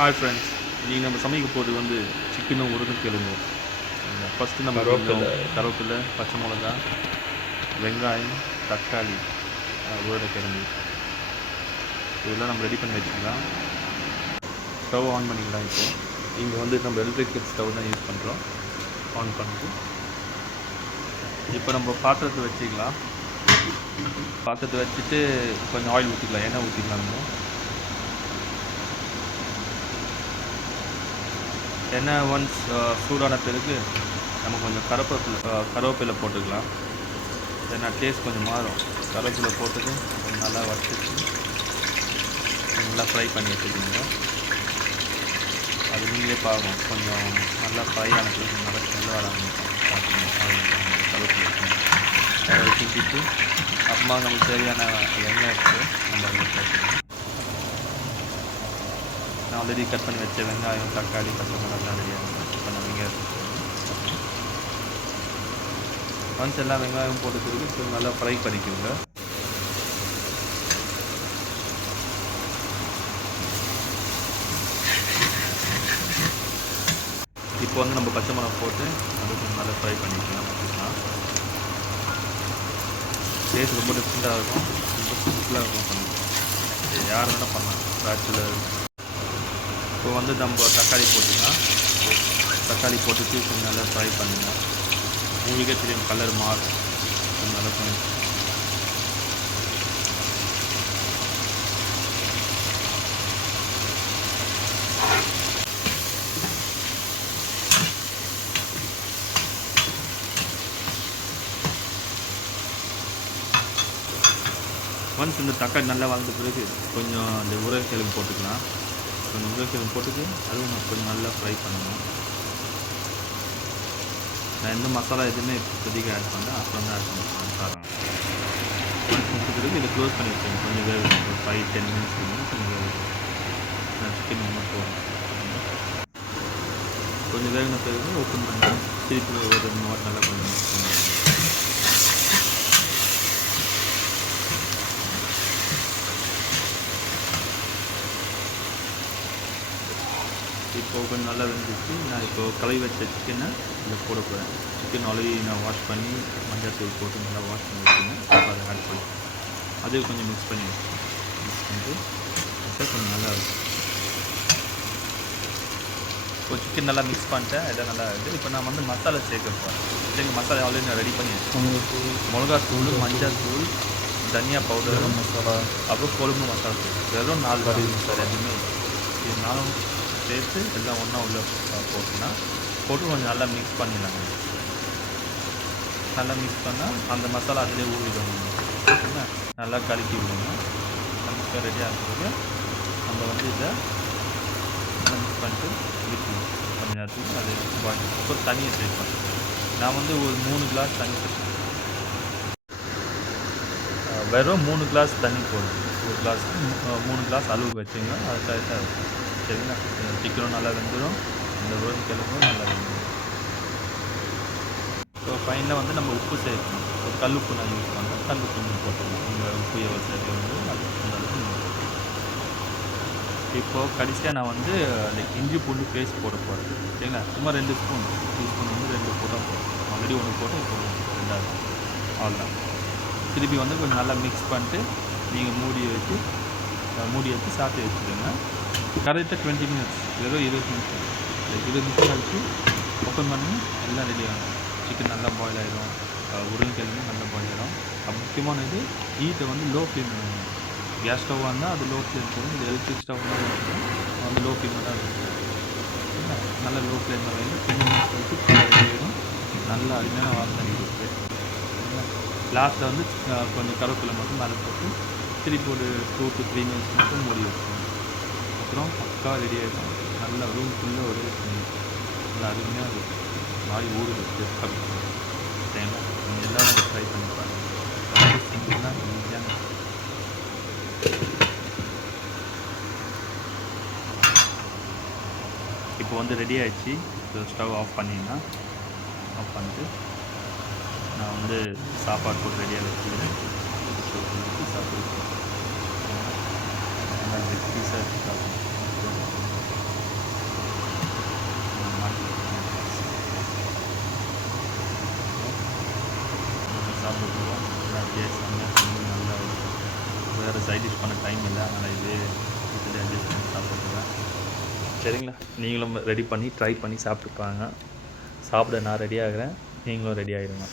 Hi friends, இன்றைக்கி நம்ம சமைக்க போகிறது வந்து சிக்கனும் உருளைக்கிழங்கு. ஃபஸ்ட்டு நம்ம கொஞ்சம் கருவேப்பிலை, பச்சை மிளகா, வெங்காயம், தக்காளி, உருளைக்கிழங்கு இதெல்லாம் நம்ம ரெடி பண்ணி வச்சுக்கலாம். ஸ்டவ் ஆன் பண்ணிக்கலாம். இப்போது இங்கே வந்து நம்ம எலக்ட்ரிக் ஸ்டவ் தான் யூஸ் பண்ணுறோம். ஆன் பண்ணிட்டு இப்போ நம்ம பாத்திரத்தை வச்சுக்கலாம். பாத்திரத்தை வச்சுட்டு கொஞ்சம் ஆயில் ஊற்றிக்கலாம், எண்ணெய் ஊற்றிக்கலாம். எண்ணெய் ஒன்ஸ் சூடான பிறகு நம்ம கொஞ்சம் கருவேப்பிலை போட்டுக்கலாம். ஏன்னா டேஸ்ட் கொஞ்சம் மாறும். கருவேப்பிலை போட்டுட்டு கொஞ்சம் நல்லா வறுத்துட்டு நல்லா ஃப்ரை பண்ணி வச்சுக்கோங்க. அது நீங்களே பார்க்கணும், கொஞ்சம் நல்லா ஃப்ரை ஆன பிறகு நல்லா ஸ்மெல் வர ஆரம்பிக்கும். கருவேப்பிலை வச்சுக்கிட்டு அப்புறமா நமக்கு தேவையான வெங்காயத்தை நம்ம அதில் போட்டுக்கணும். நான் ஆல்ரெடி கட் பண்ணி வச்ச வெங்காயம், தக்காளி, பச்சை மிளகாய் ரெடியாக இப்போ நம்ம வெங்காயத்தை ஒன்ஸ் எல்லாம் வெங்காயம் போட்டு பிறகு நல்லா ஃப்ரை பண்ணிக்கோங்க. இப்போ வந்து நம்ம பச்சை மிளகாய் போட்டு அது கொஞ்சம் நல்லா ஃப்ரை பண்ணிக்கலாம். டேஸ்ட் ரொம்ப டிஃப்ரெண்ட்டாக இருக்கும், ரொம்ப சிம்பிளாக இருக்கும். யார் வேணால் பண்ணலாம், பேச்சுலர். இப்போ வந்து நம்ம தக்காளி போட்டுக்கலாம். தக்காளி போட்டுட்டு கொஞ்சம் நல்லா ஃப்ரை பண்ணுங்கள். உங்களுக்கே தெரியும், கலர் மாறும். கொஞ்சம் நல்லா கொஞ்சம் ஒன்ஸ் இந்த தக்காளி நல்லா வளர்ந்த பிறகு கொஞ்சம் அந்த உருளைக்கிழங்கு போட்டுக்கலாம். கொஞ்சம் உருளைக்கிழங்கு போட்டுட்டு அதுவும் கொஞ்சம் நல்லா ஃப்ரை பண்ணணும். நான் எந்த மசாலா எதுவுமே இப்போதைக்கு ஆட் பண்ணேன், அப்புறம் தான் ஆட் பண்ணி தரேன். ஒன்ஸ் முடிச்ச பிறகு இதை க்ளோஸ் பண்ணி வச்சுக்கோங்க. கொஞ்சம் வேக ஒரு 5-10 மினிட்ஸ் கொஞ்சம் வேக நான் சிக்கன் ஒன்று போடுறேன். கொஞ்சம் வேகின பிறகு ஓப்பன் பண்ணி திருப்பி ஒரு 2 வாட் நல்லா கொஞ்சம் மிக்ஸ் பண்ணி இப்போ கொஞ்சம் நல்லா வெந்துச்சு. நான் இப்போது கழுவி வச்ச சிக்கனை இதில் போட போகிறேன். சிக்கன் ஆல்ரெடி நான் வாஷ் பண்ணி மஞ்சள் தூள் போட்டு நல்லா வாஷ் பண்ணி வச்சுருந்தேன். இப்போ அதை ஆட் பண்ணி அதே கொஞ்சம் மிக்ஸ் பண்ணிட்டு கொஞ்சம் நல்லா இருக்கும். இப்போ சிக்கன் நல்லா மிக்ஸ் பண்ணிட்டேன், எல்லாம் நல்லா இருக்குது. இப்போ நான் வந்து மசாலா சேர்க்க போகிறேன். சிக்கன் மசாலா ஆல்ரெடி நான் ரெடி பண்ணி வச்சேன். மிளகாத்தூள், மஞ்சள் தூள், தனியா பவுடர் மசாலா, அப்புறம் கொழும்பு மசாலா தூள். வெறும் 4 வகை மசாலா எதுவுமே இது 4 சேர்த்து எல்லாம் ஒன்றா உள்ள போட்டு கொஞ்சம் நல்லா மிக்ஸ் பண்ணிடலாங்க. நல்லா மிக்ஸ் பண்ணால் அந்த மசாலா அதிலே ஊறிடும். ஓகேங்களா, நல்லா கலக்கி விடுங்க. மிக்ஸ் ரெடியாக இருக்கிறது நம்ம வந்து இதை மிக்ஸ் பண்ணிட்டு விட்டுருவோம். கொஞ்சம் நேரத்துக்கு அது பாயில். அப்புறம் தண்ணியை சேர்ப்பேன். நான் வந்து ஒரு 3 கிளாஸ் தண்ணி சேர்ப்பேன். வெறும் 3 கிளாஸ் தண்ணி போடும். ஒரு கிளாஸ் 3 கிளாஸ் அளவுக்கு வச்சுங்க. அது கரெக்டாக இருக்கும். சரிங்களா, சிக்கனும் நல்லா வெந்துடும், இந்த உருளைக்கிழங்கும் நல்லா வெந்துடும். ஸோ ஃபைனலாக வந்து நம்ம உப்பு சேர்க்கணும். ஒரு கல் உப்பு நான் யூஸ் பண்ணுறேன். கல் உப்பு நீங்கள் போட்டுக்கலாம். உங்கள் உப்பு எவ்வளோ சேர்க்க வந்து அந்த அளவுக்கு நீங்கள் இப்போது கடைசியாக நான் வந்து அந்த இஞ்சி பூண்டு பேஸ்ட் போட போகிறேன். சரிங்களா, சும்மா 2 ஸ்பூன் டீஸ்பூன் வந்து 2 போட்டால் போதும். ஆல்ரெடி 1 போட்டு இப்போ 2ஆகும். அவ்வளோதான். திருப்பி வந்து கொஞ்சம் நல்லா மிக்ஸ் பண்ணிட்டு நீங்கள் மூடி வச்சு சாப்பிட்டு வச்சுக்கோங்க. கரெக்டாக 20 மினிட்ஸ், வெறும் 20 நிமிஷம். 20 நிமிஷம் கழிச்சு ஓப்பன் பண்ணி எல்லாம் ரெடி ஆகும். சிக்கன் நல்லா பாயில் ஆகிடும், உருளைக்கிழங்கு நல்லா பாயில் ஆகிடும். முக்கியமான இது ஹீட்டை வந்து லோ ஃப்ளேம் பண்ணணும். கேஸ் ஸ்டவ்வாக இருந்தால் அது லோ ஃப்ளேம் போகும். இது எலக்ட்ரிக் ஸ்டவ்னால் வந்து லோ ஃப்ளேமில் தான் இருக்கும். நல்லா லோ ஃப்ளேமில் வைங்க. 10 மினிட்ஸ் கழிச்சு ஆகிடும். நல்லா அருமையான வாசனை இருக்குது. லாஸ்ட்டில் வந்து கொஞ்சம் கருவேப்பிலை மட்டும் மேலே போட்டு திருப்பி ஒரு 2 to 3 மினிட்ஸ் மட்டும் மூடி வச்சுக்கணும். அப்புறம் பக்கா ரெடி ஆகிடும். நல்லா ரூம் ஃபுல்லாக ஒரே நல்லா அருமையாக இருக்கும். வாய் ஊறுது சரிங்களா. நீங்கள் எல்லோரும் ட்ரை பண்ணி பாருங்கள். சிம்பிளாக ஈஸியான. இப்போ வந்து ரெடி ஆகிடுச்சு. இப்போ ஸ்டவ் ஆஃப் பண்ணிங்கன்னா ஆஃப் பண்ணிட்டு நான் வந்து சாப்பாடு போட்டு ரெடியாக வச்சுக்கிறேன். சாப்பிட்டு நல்லா பீஸாக வச்சு சாப்பிடுவேன். சாப்பிட்டுருவோம். நிறைய செம்மையாக செஞ்சு நல்லா வேறு சைட் டிஷ் பண்ண டைம் இல்லை, அதனால் இதில் அட்ஜஸ்ட் பண்ணி சாப்பிட்டுருவேன். சரிங்களா, நீங்களும் ரெடி பண்ணி ட்ரை பண்ணி சாப்பிட்டு பாருங்க. சாப்பிட நான் ரெடி ஆகிறேன், நீங்களும் ரெடி ஆகிடுங்க.